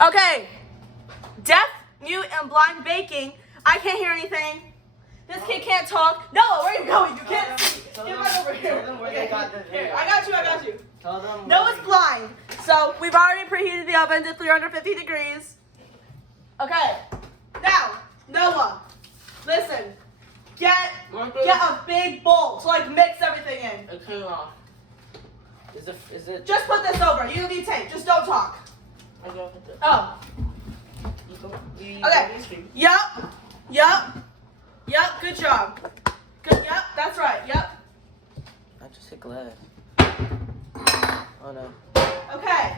Okay. Deaf, mute, and blind baking. I can't hear anything. This kid can't talk. Noah, where are you going? You can't see. Get right over here. Okay. Here, I got you. Tell them. Noah's blind. So we've already preheated the oven to 350 degrees. Okay. Now, Noah, listen. Get a big bowl to like mix everything in. It came off. Is it? Just put this over. You don't need tape. Just don't talk. I go with it. Oh. Okay. Yup. Good job. Good. Yup. That's right. Yup. I just hit glass. Oh no. Okay.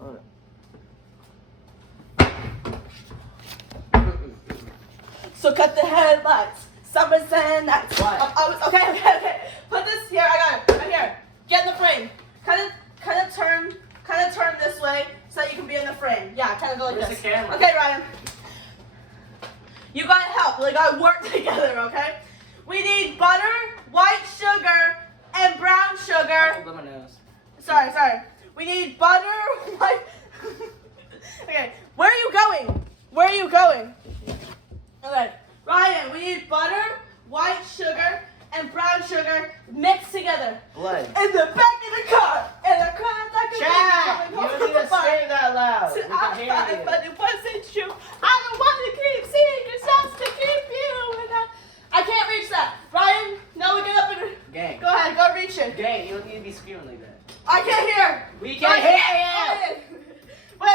Oh no. So cut the headlights. Summers and nights. What? Okay. Put this here. I got it. Right here. Get in the frame. Kind of turn this way so that you can be in the frame. Yeah, kind of go like Where's this. the camera? Okay, Ryan. You gotta help. We gotta work together, okay? We need butter, white sugar, and brown sugar. Oh, my nose. Sorry. We need butter, white. Okay, where are you going? Okay, Ryan, we need butter, white sugar, and brown sugar mixed together. Blood. In the back of the car. In the car like a Chad! You don't need to say that loud. We I'm can fine, hear you. but it wasn't true. I don't want to keep seeing yourselves to keep you. And I can't reach that. Ryan, no, we get up and Gang. go ahead, go reach it. Gang, you don't need to be screaming like that. I can't hear. We can't hear you. Wait.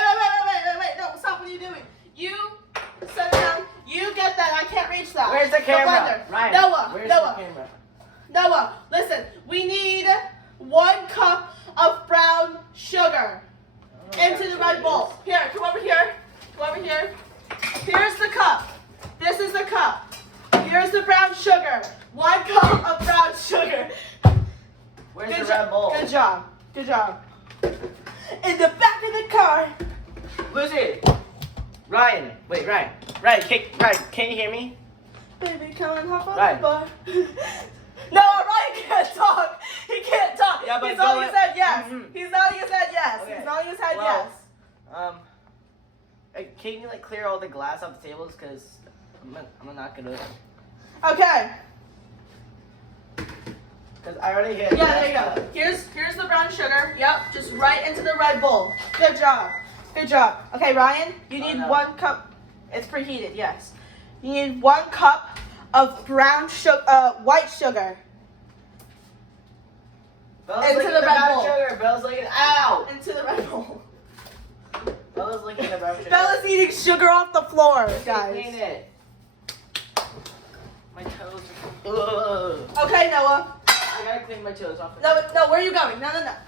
No, stop. What are you doing? You set it down. You get that. I can't reach that. Where's the camera? blender. Ryan, Noah. where's the camera? Noah, listen. We need 1 cup of brown sugar into the red bowl. Here, come over here. Here's the cup. This is the cup. Here's the brown sugar. 1 cup of brown sugar. Where's the red bowl? Good job. In the back of the car. Lucy. Ryan. Wait, Ryan, can you hear me? Baby, come and hop on Ryan. the bar. No, Ryan can't talk. He can't talk. Yeah, but He's nodding his head yes. Mhm. He's nodding his head yes. Okay. He's nodding his head Well, yes. Can you like clear all the glass off the tables? Cause I'm not gonna. Okay. Cause I already hit. Yeah, there you go. Here's the brown sugar. Yep, just right into the red bowl. Good job. Okay, Ryan, you need no. 1 cup. It's preheated, yes. You need 1 cup of brown sugar, white sugar. Bella's Into licking the red brown bowl. sugar. Bella's licking. Ow! Into the red bowl. Bella's licking the brown sugar. Bella's eating sugar off the floor, Clean guys. it. My toes are. Ugh. Okay, Noah. I gotta clean my toes off. No, where are you going? No. Come back.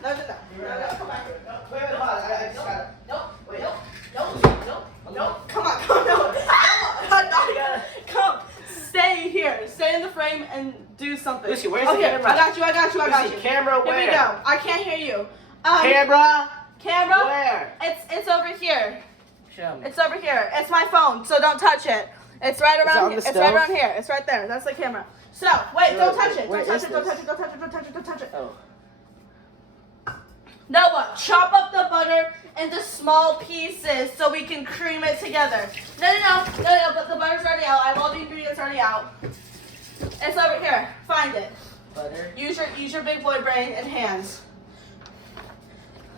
Wait, hold on. I just gotta. Nope. Come on. No. Come. Stay here. Stay in the frame and do something. Lucy, where's the Okay, camera? I got you. Lucy, camera Here where? we go. I can't hear you. Camera? Camera? Where? It's over here. Show me. It's over here. It's my phone, so don't touch it. It's right Is it around on here. the It's right stove? around here. It's right there. That's the camera. So, wait, don't touch it. Where Don't touch is it. Don't this? touch it. Don't touch it. Oh. Noah, chop up the butter into small pieces so we can cream it together. No, but the butter's already out. I have all the ingredients already out. It's over here. Find it. Butter. Use your big boy brain and hands.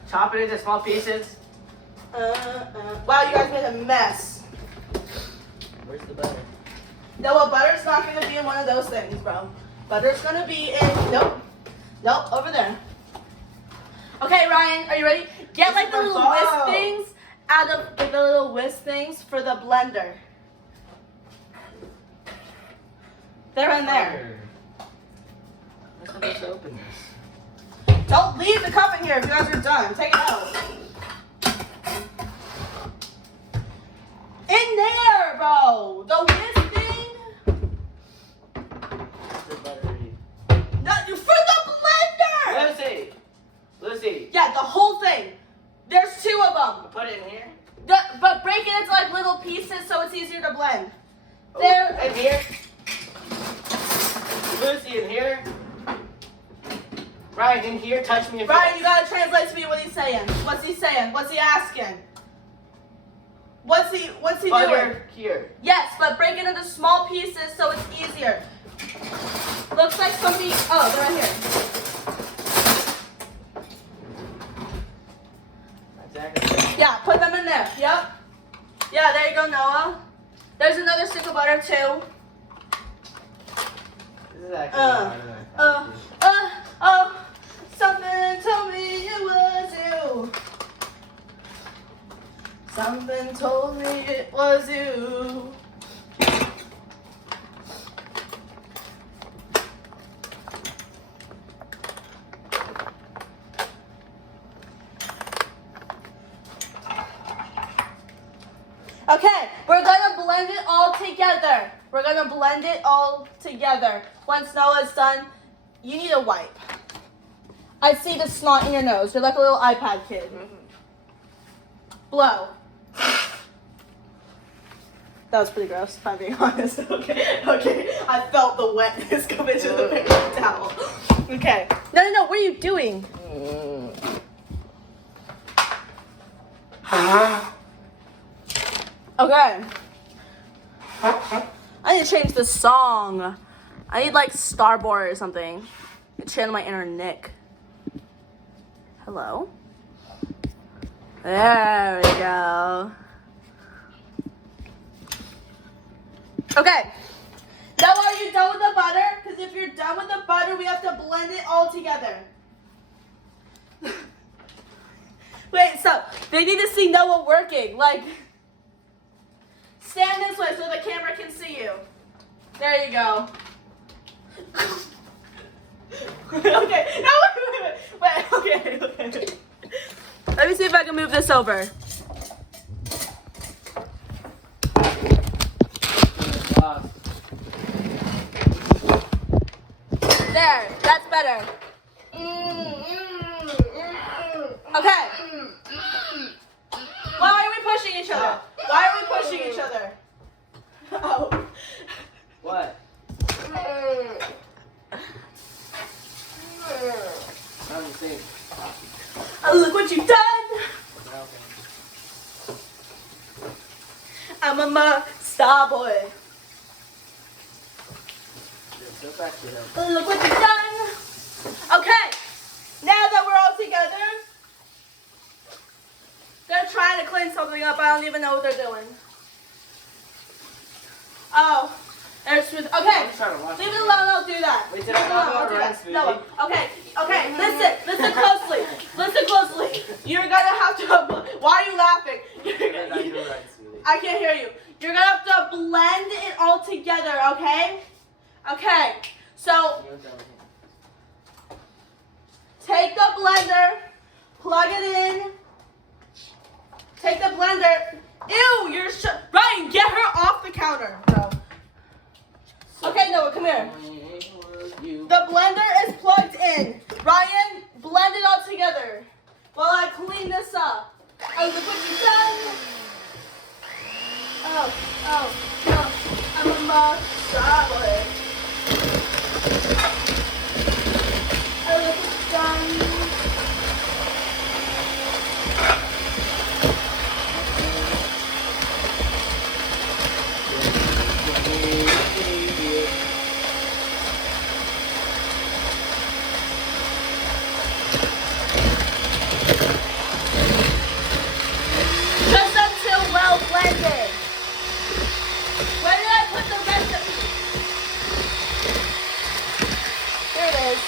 Chop it into small pieces. Wow, you guys made a mess. Where's the butter? Noah, butter's not going to be in one of those things, bro. Butter's going to be in... Nope, over there. Okay, Ryan, are you ready? Get like the little whisk things out of the little whisk things for the blender. They're in there. I'm supposed to open this. Don't leave the cup in here if you guys are done. Take it out. In there, bro. The whisk thing. The butter. For the blender. Lucy. Yeah, the whole thing. There's 2 of them. Put it in here. But break it into like little pieces so it's easier to blend. Oh, There. in here. Lucy, in here. Ryan, in here. Touch me. Ryan, you gotta translate to me what he's saying. What's he saying? What's he asking? What's he doing? Butter here. Yes, but break it into small pieces so it's easier. Looks like somebody. Oh, they're right here. Exactly. Yeah, put them in there. Yep. Yeah, there you go, Noah. There's another stick of butter too. This is actually harder than I thought. Oh, something told me it was you. Something told me it was you. Okay, we're gonna blend it all together. We're gonna blend it all together. Once Noah's done, you need a wipe. I see the snot in your nose. You're like a little iPad kid. Blow. That was pretty gross, if I'm being honest. Okay. I felt the wetness come into the paper towel. Okay. No. What are you doing? Okay. I need to change the song. I need like Starboard or something. Channel my inner Nick. Hello? There we go. Okay. Now are you done with the butter? Because if you're done with the butter, we have to blend it all together. Wait, so they need to see Noah working. Like, stand this way so the camera can see you. There you go. Okay. No, wait. Okay. Let me see if I can move this over. There. That's better. Okay. Why are we pushing each other? Why are we pushing each other? Oh. What? I'm saying. Oh, look what you've done. Okay. I'm a star boy. Go back to him. Oh, look what you've done. Okay. Now that we're all together, they're trying to clean something up. I don't even know what they're doing. Oh. There's okay. Leave it alone. Don't do that. Wait, Leave did it I alone. not Don't do go that. around, No. sweetie? Okay. Listen closely. Listen closely. You're gonna have to. Why are you laughing? I can't hear you. You're gonna have to blend it all together. Okay. Okay. So take the blender, plug it in. Take the blender. Ew, you're Ryan, get her off the counter, bro. Okay, Noah, come here. The blender is plugged in. Ryan, blend it all together while I clean this up. Oh, look what you've done. Oh, I'm a masala. Oh, look what you've done. Just until well blended. Where did I put the recipe? Here it is.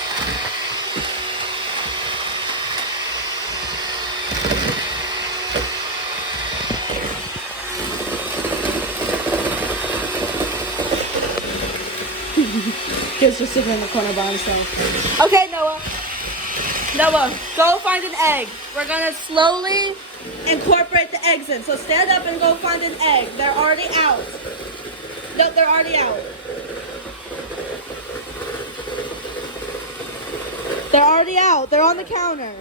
Kid's just sitting in the corner by himself. Okay, Noah. Noah, go find an egg. We're gonna slowly incorporate the eggs in. So stand up and go find an egg. They're already out. No, they're already out. They're already out. They're on the counter.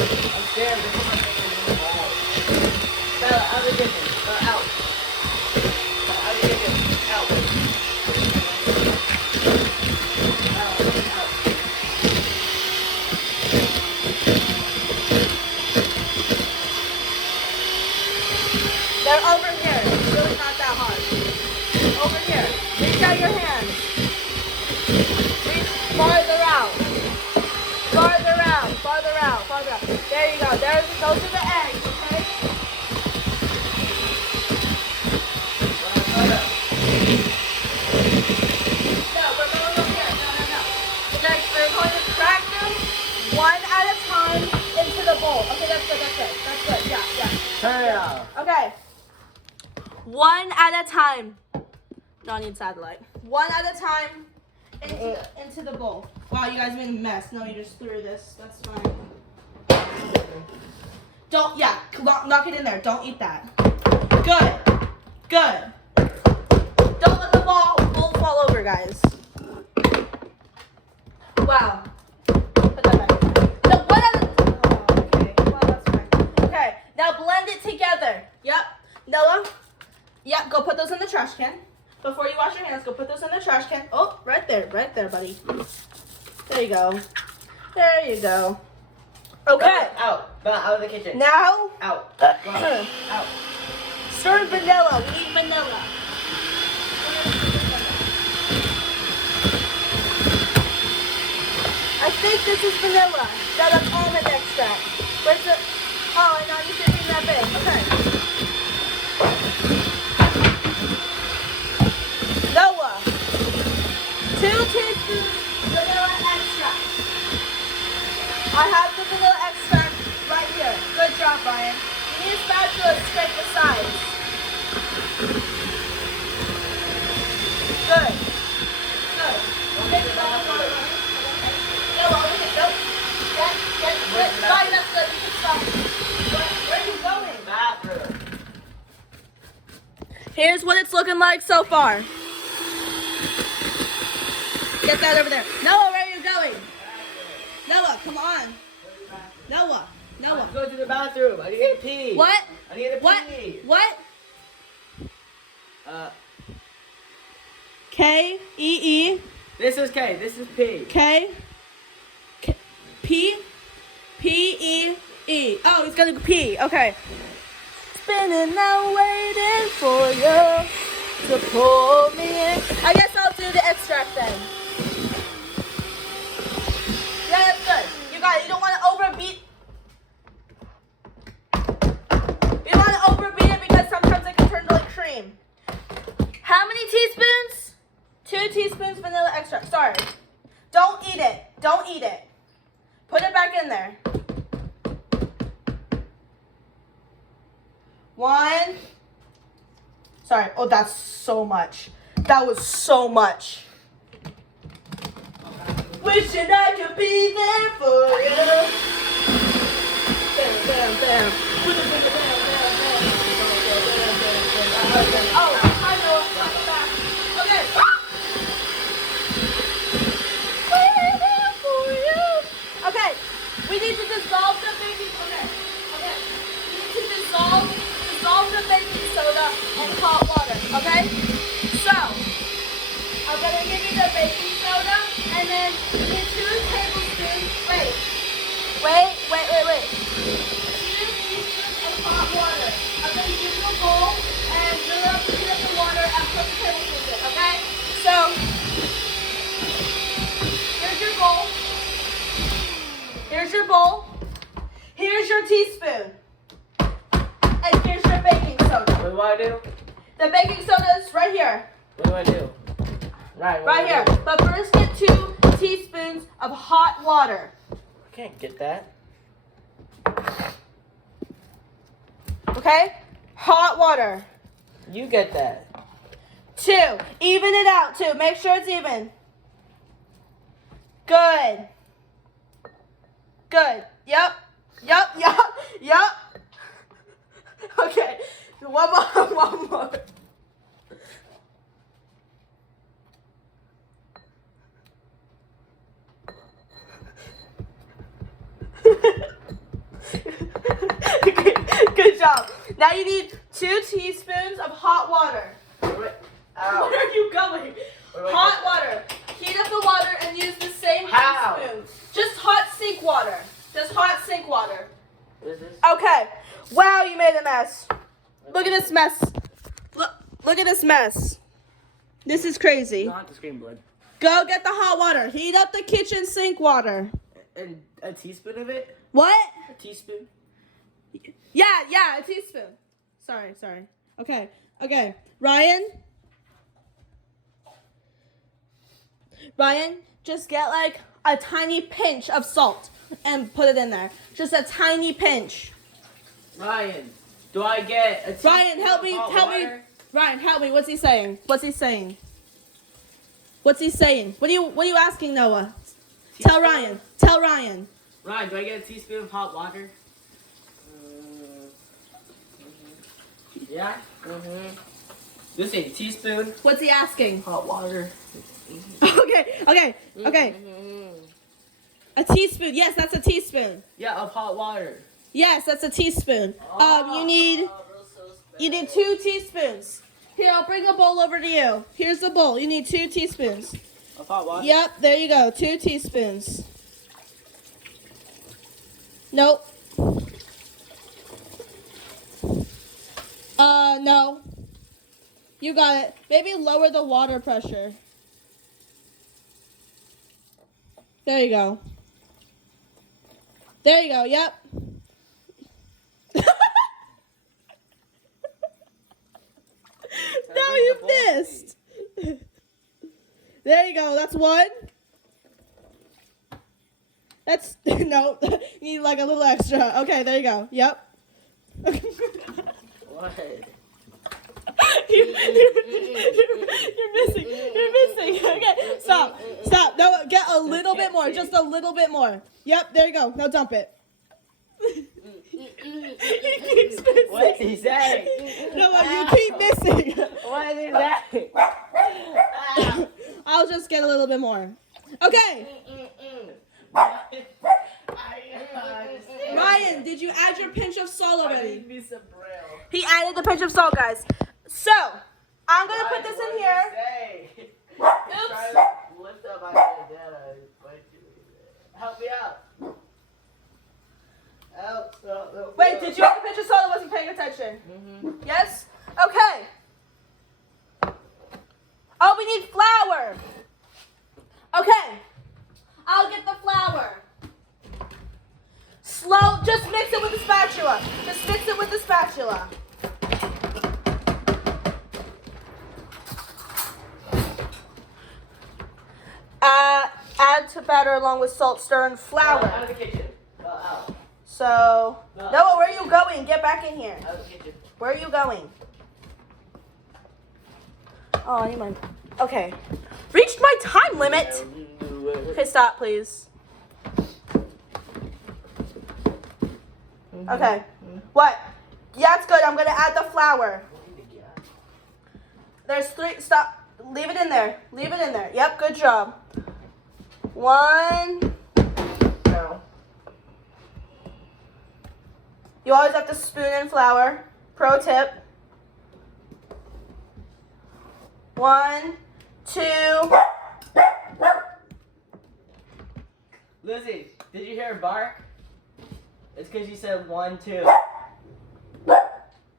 I'm scared. Bella, out of the kitchen. Out. Out of the kitchen. Out. Reach out your hands. Reach farther out. Farther out. Farther out. Farther out. There you go. Those are the eggs, okay? No, we're going over here. No. We're going to crack them one at a time into the bowl. Okay, that's good. Yeah. Turn it off. Okay. One at a time. Don't need satellite. One at a time into the bowl. Wow, you guys made a mess. No, you just threw this. That's fine. Don't, knock it in there. Don't eat that. Good. Don't let the bowl fall over, guys. Wow. Put that back. No, one at a okay. Well, that's fine. Okay, now blend it together. Yep. Noah? Yep, go put those in the trash can. Before you wash your hands, go put those in the trash can. Oh, right there, buddy. There you go. Okay. Out of the kitchen. Now, Out. Go on. Out. stir vanilla. We need vanilla. I think this is vanilla. That of almond extract. Where's the? Oh, I know you should be that big. Okay. Noah, 2 teaspoons vanilla extract. I have the vanilla extract right here. Good job, Brian. You need a spatula to scrape the sides. Good. Okay, Noah, over here. Nope. Get. Brian, that's good. You can stop. Where are you going? Bathroom. Here's what it's looking like so far. Get that over there. Noah, where are you going? Noah, come on. Noah. Go to the bathroom. I need to pee. What? I need to pee. What? K-E-E. This is K. This is P. K. P. P-E-E. Oh, he's gonna pee. Okay. Spinning now, waiting for you to pull me in. I guess I'll do the extract then. Yeah, that's good. You don't want to overbeat. You don't want to overbeat it because sometimes it can turn to like cream. How many teaspoons? 2 teaspoons vanilla extract. Sorry. Don't eat it. Put it back in there. 1. Sorry. Oh, that's so much. That was so much. Wishing I could be there for you. Bam. Oh, I know. Okay. We're there for you. Okay. We need to dissolve the baking. Okay. We need to dissolve the baking soda in hot water. Okay. So I'm gonna give you the baking soda, and then you need 2 tablespoons. Wait. 2 teaspoons of hot water. I'm gonna give you a bowl, and you're gonna heat up the water and put the tablespoons in. Okay? So here's your bowl. Here's your teaspoon. And here's your baking soda. What do I do? The baking soda is right here. What do I do? Right here. But first get 2 teaspoons of hot water. I can't get that. Okay? Hot water. You get that. 2. Even it out, 2. Make sure it's even. Good. Yep. Okay. One more. Good job. Now you need 2 teaspoons of hot water. Wait. Ow. Where are you going? Hot water. Heat up the water and use the same teaspoon. Just hot sink water. What is this? Okay. Wow, you made a mess. Look at this mess. Look at this mess. This is crazy. Not the screen blood. Go get the hot water. Heat up the kitchen sink water. And a teaspoon of it? What? A teaspoon? Yeah, a teaspoon. Sorry. Okay. Ryan, just get like a tiny pinch of salt and put it in there. Just a tiny pinch. Ryan, do I get a teaspoon Ryan, help me. of hot water? Ryan, help me. What's he saying? What are you asking, Noah? Tell Ryan. Ryan, do I get a teaspoon of hot water? Yeah? Lucy, teaspoon. What's he asking? Hot water. Okay. A teaspoon. Yes, that's a teaspoon. Yeah, of hot water. Yes, that's a teaspoon. You need 2 teaspoons. Here, I'll bring a bowl over to you. Here's the bowl. You need 2 teaspoons. Of hot water? Yep, there you go. 2 teaspoons. Nope. No. You got it. Maybe lower the water pressure. There you go. Yep. No, you missed. There you go. That's 1. That's no. You need like a little extra. Okay, there you go. Yep. What? You're missing. Okay, stop. No, get a little bit more. Just a little bit more. Yep, there you go. Now dump it. What's he saying? No, you keep missing. What is he saying? I'll just get a little bit more. Okay. Ryan, did you add your pinch of salt already? He added the pinch of salt, guys. So, I'm going to put this in here. Oops. Help me out. Wait, did you add the pinch of salt? I wasn't paying attention. Yes? Okay. Oh, we need flour. Okay. I'll get the flour. Slow, just mix it with the spatula. Add to batter along with salt, stir, and flour. Out of the kitchen. Out. So, Noah, where are you going? Get back in here. Out of the kitchen. Where are you going? Oh, I need my... Okay. Reached my time limit. Okay, stop, please. Okay. What? Yeah, it's good. I'm going to add the flour. There's 3. Stop. Leave it in there. Yep, good job. 1. No. You always have to spoon in flour. Pro tip. 1, 2. Lizzie, did you hear her bark? It's because you said 1, 2.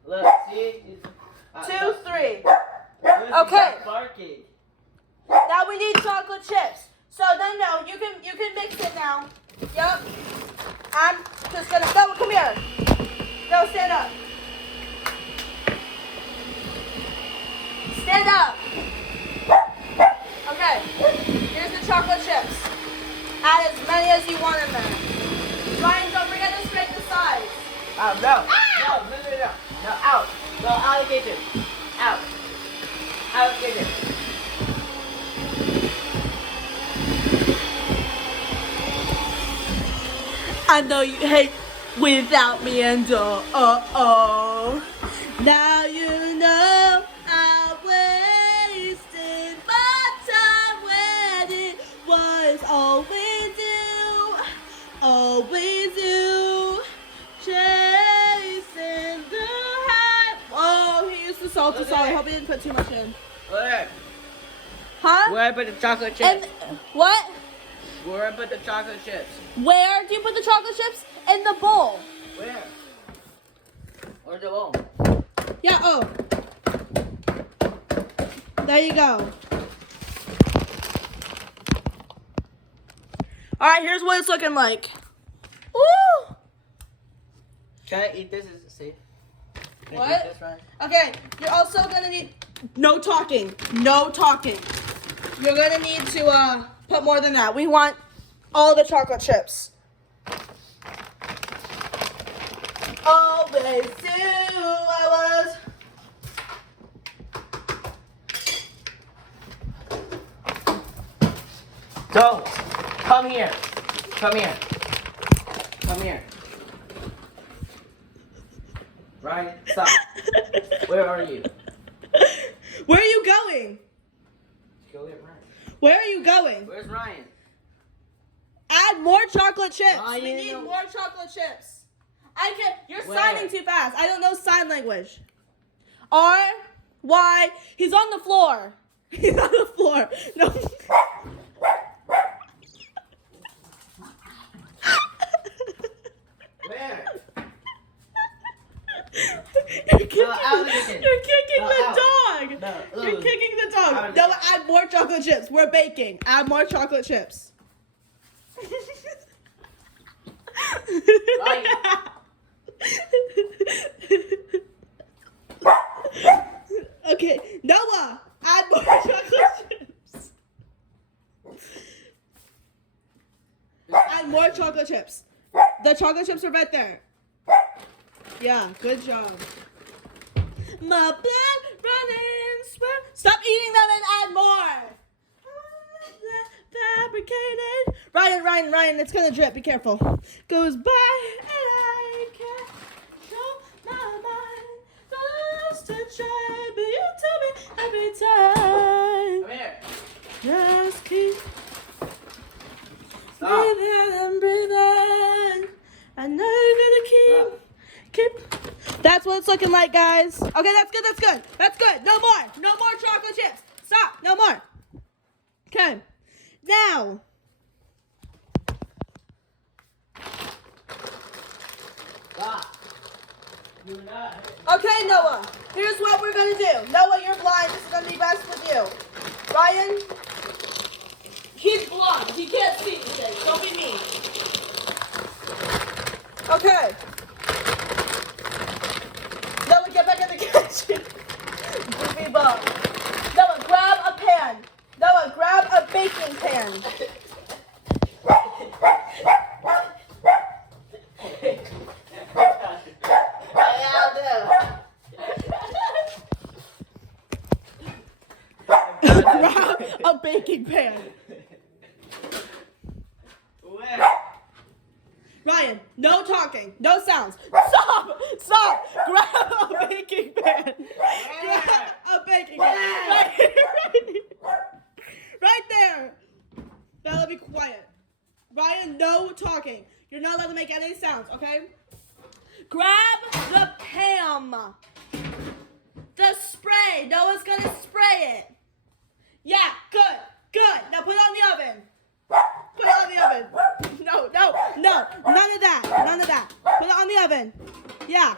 Look, see? 2, 3. Lizzie, Okay. stop barking. Now we need chocolate chips. So then no, you can mix it now. Yup. I'm just gonna go. Come here. Go stand up. Stand up. Okay. Here's the chocolate chips. Add as many as you want in there. Ryan, don't forget to scrape the sides. Oh, no. No, out. No, out of the kitchen. Out. Out of the kitchen. I know you hate without me and oh. Now you know I wasted my time when it was always you, chasing the high. Oh, he used the salty salt. I hope he didn't put too much in. Where? Huh? Where I put the chocolate chips? And what? Where I put the chocolate chips? Where do you put the chocolate chips? In the bowl. Where? Where's the bowl? Yeah, oh. There you go. All right, here's what it's looking like. Woo! Can I eat this? Is it safe? Can I What? eat this, Ryan? Okay, you're also gonna need no talking. No talking. You're gonna need to put more than that. We want all the chocolate chips. Always do I was. Don't. Come here. Come here. Come here. Ryan, stop. Where are you? Where are you going? Go get Ryan. Where are you going? Where's Ryan? Add more chocolate chips. We Ryan. need more chocolate chips. I can. You're Where? signing too fast. I don't know sign language. R-Y. He's on the floor. He's on the floor. No. Where? You're kicking, out of the kitchen. you're kicking the out. dog. No, You're kicking the dog. Out of No, the add more chocolate chips. We're baking. Add more chocolate chips. Okay, Noah, add more chocolate chips. Add more chocolate chips. The chocolate chips are right there. Yeah, good job. My blood running, stop eating them and add more. Fabricated. Ryan, it's gonna drip. Be careful. Goes by and I can't show my mind. Just to try, but you tell me every time. Come here. Just keep Stop. breathing and breathing. I know you're gonna keep. That's what it's looking like, guys. Okay, that's good. That's good. That's good. No more. No more chocolate chips. Stop. No more. Okay. Now. Stop. Do not. Okay, Noah. Here's what we're gonna do. Noah, you're blind. This is gonna be best with you. Ryan, he's blind. He can't see anything. Don't be mean. Okay. Noah, get back in the kitchen. Goofy bum. Noah, grab a pan. Noah, grab a baking pan. Grab a baking pan. Where? Ryan, no talking, no sounds. Stop! Stop! Grab a baking pan. Grab a baking pan. Right here. Right there. Now let me quiet. Ryan, no talking. You're not allowed to make any sounds, okay? Grab the Pam. The spray. Noah's gonna spray it. Yeah, good, good. Now put it on the oven. Put it on the oven. No, none of that. None of that. Put it on the oven. Yeah.